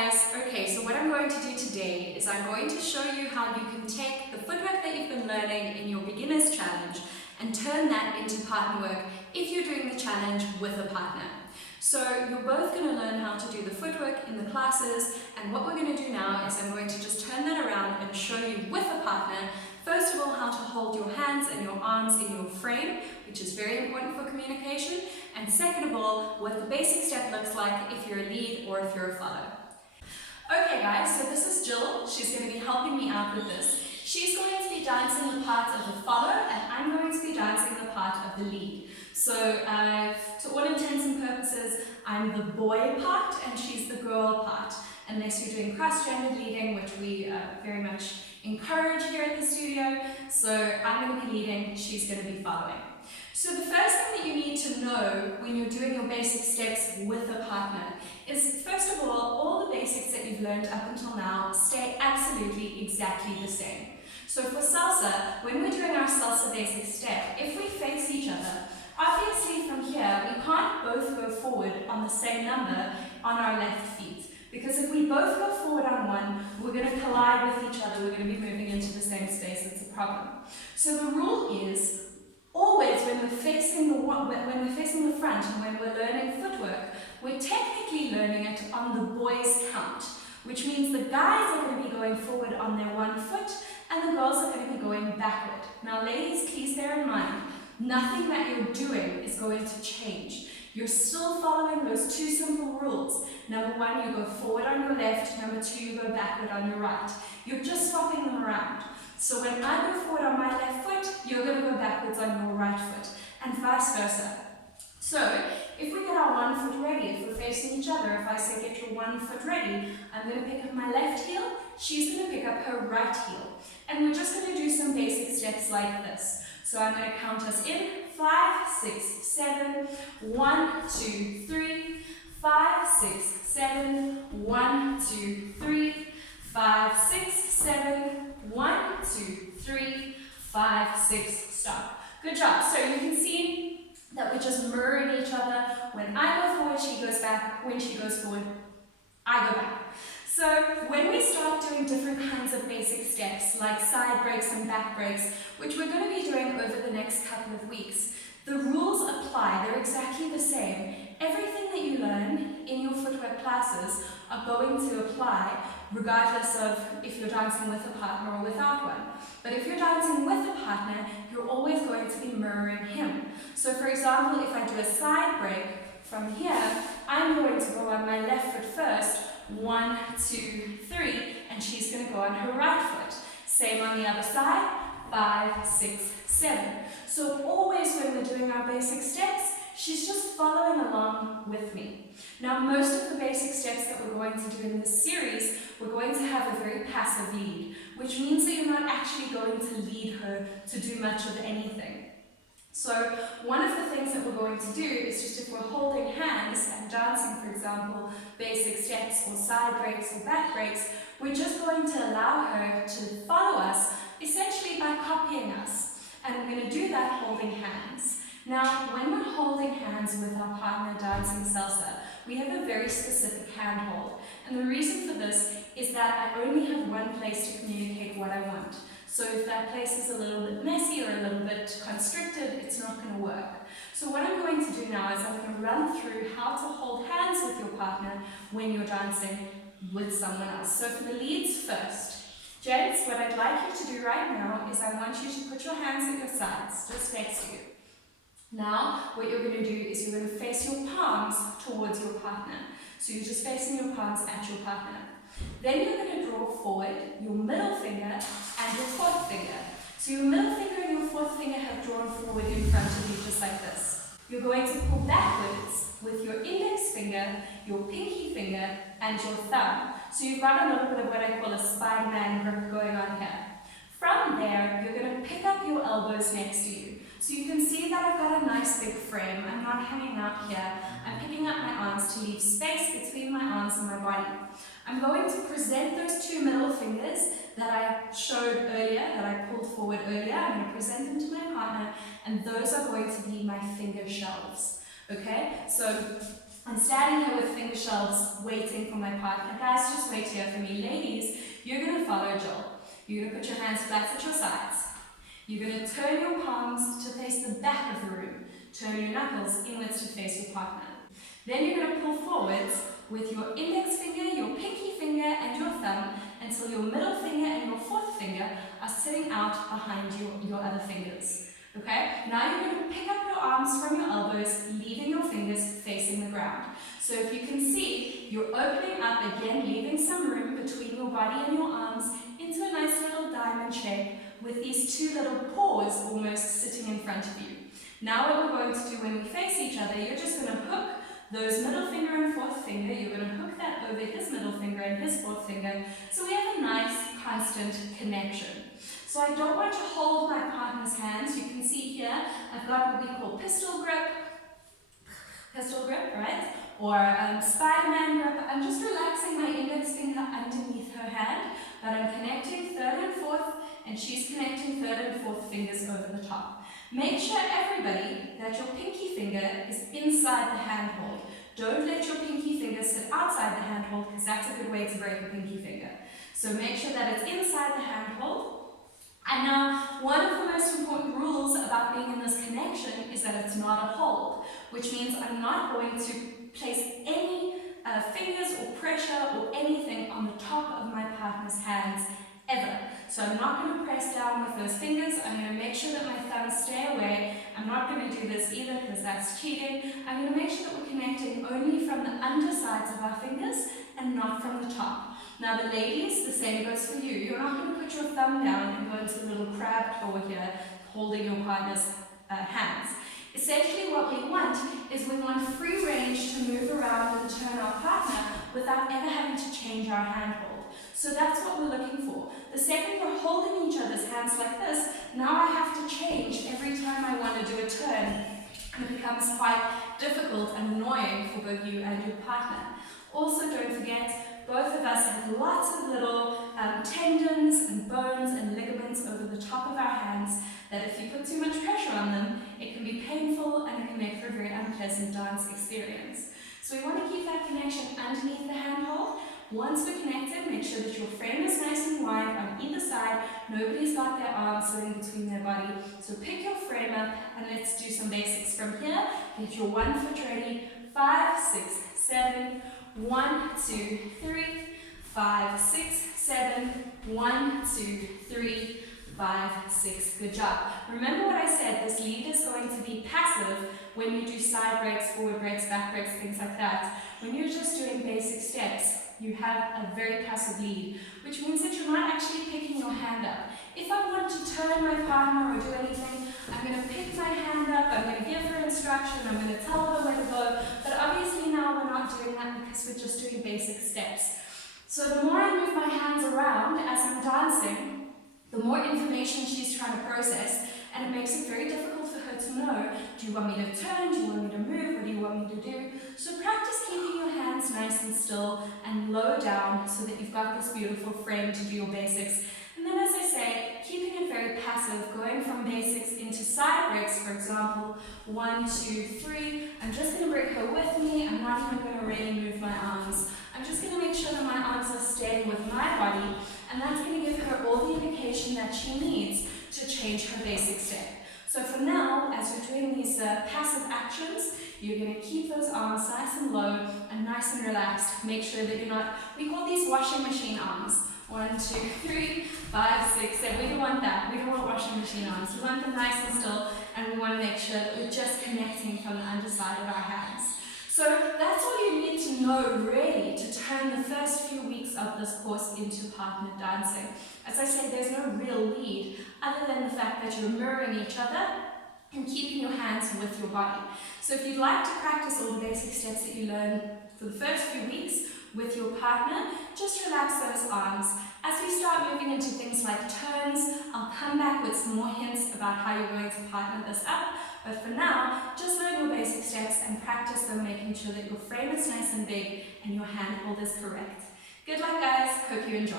guys. Okay, so what I'm going to do today is I'm going to show you how you can take the footwork that you've been learning in your beginner's challenge and turn that into partner work if you're doing the challenge with a partner. So you're both going to learn how to do the footwork in the classes, and what we're going to do now is I'm going to just turn that around and show you with a partner, first of all, how to hold your hands and your arms in your frame, which is very important for communication, and second of all, what the basic step looks like if you're a lead or if you're a follow. Okay guys, so this is Jill. She's going to be helping me out with this. She's going to be dancing the part of the follow, and I'm going to be dancing the part of the lead. So to all intents and purposes, I'm the boy part and she's the girl part, unless you're doing cross-gendered leading, which we very much encourage here at the studio. So I'm going to be leading, she's going to be following. So the first thing that you need to know when you're doing your basic steps with a partner is, first of all the basics that you've learned up until now stay absolutely exactly the same. So for salsa, when we're doing our salsa basic step, if we face each other, obviously from here we can't both go forward on the same number on our left feet. Because if we both go forward on one, we're going to collide with each other, we're going to be moving into the same space, it's a problem. So the rule is, always when we're facing the front and when we're learning footwork, we're technically learning it on the boys' count, which means the guys are going to be going forward on their one foot and the girls are going to be going backward. Now ladies, please bear in mind, nothing that you're doing is going to change. You're still following those two simple rules. Number one, you go forward on your left. Number two, you go backward on your right. You're just swapping them around. So when I go forward on my left foot, you're going to go backwards on your right foot, and vice versa. So if we get our one foot ready, if we're facing each other, if I say get your one foot ready, I'm going to pick up my left heel, she's going to pick up her right heel. And we're just going to do some basic steps like this. So I'm going to count us in, 5, 6, 7, 1, 2, 3, 5, 6, 7, 1, 2, 3, 5, 6, 7, 1, 2, 3, 5, 6, stop. Good job. So you can see that we're just mirroring each other. When I go forward, she goes back. When she goes forward, I go back. So when we start doing different kinds of basic steps, like side breaks and back breaks, which we're going to be doing over the next couple of weeks, the rules apply. They're exactly the same. Everything that you learn in your footwork classes are going to apply regardless of if you're dancing with a partner or without one. But if you're dancing with a partner, you're always going to be mirroring him. So for example, if I do a side break from here, I'm going to go on my left foot first, 1, 2, 3, and she's going to go on her right foot. Same on the other side, 5, 6, 7. So always when we're doing our basic steps, she's just following along with me. Now most of the basic steps that we're going to do in this series, we're going to have a very passive lead, which means that you're not actually going to lead her to do much of anything. So one of the things that we're going to do is just, if we're holding hands and dancing, for example, basic steps or side breaks or back breaks, we're just going to allow her to follow us essentially by copying us. And we're going to do that holding hands. Now, when we're holding hands with our partner dancing salsa, we have a very specific hand hold. And the reason for this is that I only have one place to communicate what I want. So if that place is a little bit messy or a little bit constricted, it's not going to work. So what I'm going to do now is I'm going to run through how to hold hands with your partner when you're dancing with someone else. So for the leads first. Gents, what I'd like you to do right now is I want you to put your hands at your sides, just next to you. Now, what you're going to do is you're going to face your palms towards your partner. So you're just facing your palms at your partner. Then you're going to draw forward your middle finger and your fourth finger. So your middle finger and your fourth finger have drawn forward in front of you just like this. You're going to pull backwards with your index finger, your pinky finger, and your thumb. So you've got a little bit of what I call a Spider-Man grip going on here. From there, you're going to pick up your elbows next to you. So you can see that I've got a nice big frame. I'm not hanging out here. I'm picking up my arms to leave space between my arms and my body. I'm going to present those two middle fingers that I showed earlier, that I pulled forward earlier. I'm going to present them to my partner, and those are going to be my finger shelves. Okay? So I'm standing here with finger shelves waiting for my partner. Guys, just wait here for me. Ladies, you're going to follow Jill. You're going to put your hands flat at your sides. You're going to turn your palms to face the back of the room. Turn your knuckles inwards to face your partner. Then you're going to pull forwards with your index finger, your pinky finger, and your thumb until your middle finger and your fourth finger are sitting out behind your other fingers. Okay? Now you're going to pick up your arms from your elbows, leaving your fingers facing the ground. So if you can see, you're opening up again, leaving some room between your body and your arms into a nice little diamond shape with these two little paws almost sitting in front of you. Now what we're going to do when we face each other, you're just going to hook those middle finger and fourth finger, you're going to hook that over his middle finger and his fourth finger, so we have a nice constant connection. So I don't want to hold my partner's hands. You can see here, I've got what we call pistol grip, right? Or Spider-Man grip. I'm just relaxing my index finger underneath her hand, but I'm connecting third and fourth, and she's connecting third and fourth fingers over the top. Make sure, everybody, that your pinky finger is inside the handhold. Don't let your pinky finger sit outside the handhold, because that's a good way to break a pinky finger. So make sure that it's inside the handhold. And now, one of the most important rules about being in this connection is that it's not a hold, which means I'm not going to place any fingers or pressure or anything on the top of my partner's hands ever. So I'm not going to press down with those fingers. I'm going to make sure that my thumbs stay away. I'm not going to do this either because that's cheating. I'm going to make sure that we're connecting only from the undersides of our fingers and not from the top. Now the ladies, the same goes for you. You're not going to put your thumb down and go into a little crab claw here, holding your partner's hands. Essentially what we want is we want free range to move around and turn our partner without ever having to change our handhold. So that's what we're looking for. The second we're holding each other's hands like this, now I have to change every time I want to do a turn. And it becomes quite difficult and annoying for both you and your partner. Also, don't forget, both of us have lots of little tendons and bones and ligaments over the top of our hands that if you put too much pressure on them, it can be painful and it can make for a very unpleasant dance experience. So we want to keep that connection underneath the handhold. Once we're connected, make sure that your frame is nice and wide on either side. Nobody's got their arms sitting between their body. So pick your frame up and let's do some basics from here. Get your 1 foot ready. 5, 6, 7. 1, 2, 3. 5, 6, 7. 1, 2, 3. 5, 6. Good job. Remember what I said, this lead is going to be passive when you do side breaks, forward breaks, back breaks, things like that. When you're just doing basic steps, you have a very passive lead, which means that you're not actually picking your hand up. If I want to turn my partner or do anything, I'm going to pick my hand up, I'm going to give her instruction, I'm going to tell her where to go, but obviously now we're not doing that because we're just doing basic steps. So the more I move my hands around as I'm dancing, the more information she's trying to process, and it makes it very difficult for her to know, do you want me to turn, do you want me to move, what do you want me to do? So practice keeping your hands nice and still and low down so that you've got this beautiful frame to do your basics. And then as I say, keeping it very passive, going from basics into side breaks, for example, 1, 2, 3. I'm just going to bring her with me, I'm not even going to really move my arms. I'm just going to make sure that my arms are staying with my body, and that's going to give her all the indication that she needs to change her basic step. So for now, as you're doing these passive actions, you're going to keep those arms nice and low and nice and relaxed. Make sure that you're not, we call these washing machine arms. 1, 2, 3, 5, 6, 7. We don't want that. We don't want washing machine arms. We want them nice and still, and we want to make sure that we're just connecting from the underside of our hands. So that's all you need to know really to turn the first few weeks of this course into partner dancing. As I say, there's no real lead other than the fact that you're mirroring each other and keeping your hands with your body. So if you'd like to practice all the basic steps that you learn for the first few weeks with your partner, just relax those arms. As we start moving into things like turns, I'll come back with some more hints about how you're going to partner this up. But for now, just learn your basic steps and practice them, making sure that your frame is nice and big and your handhold is correct. Good luck, guys. Hope you enjoy.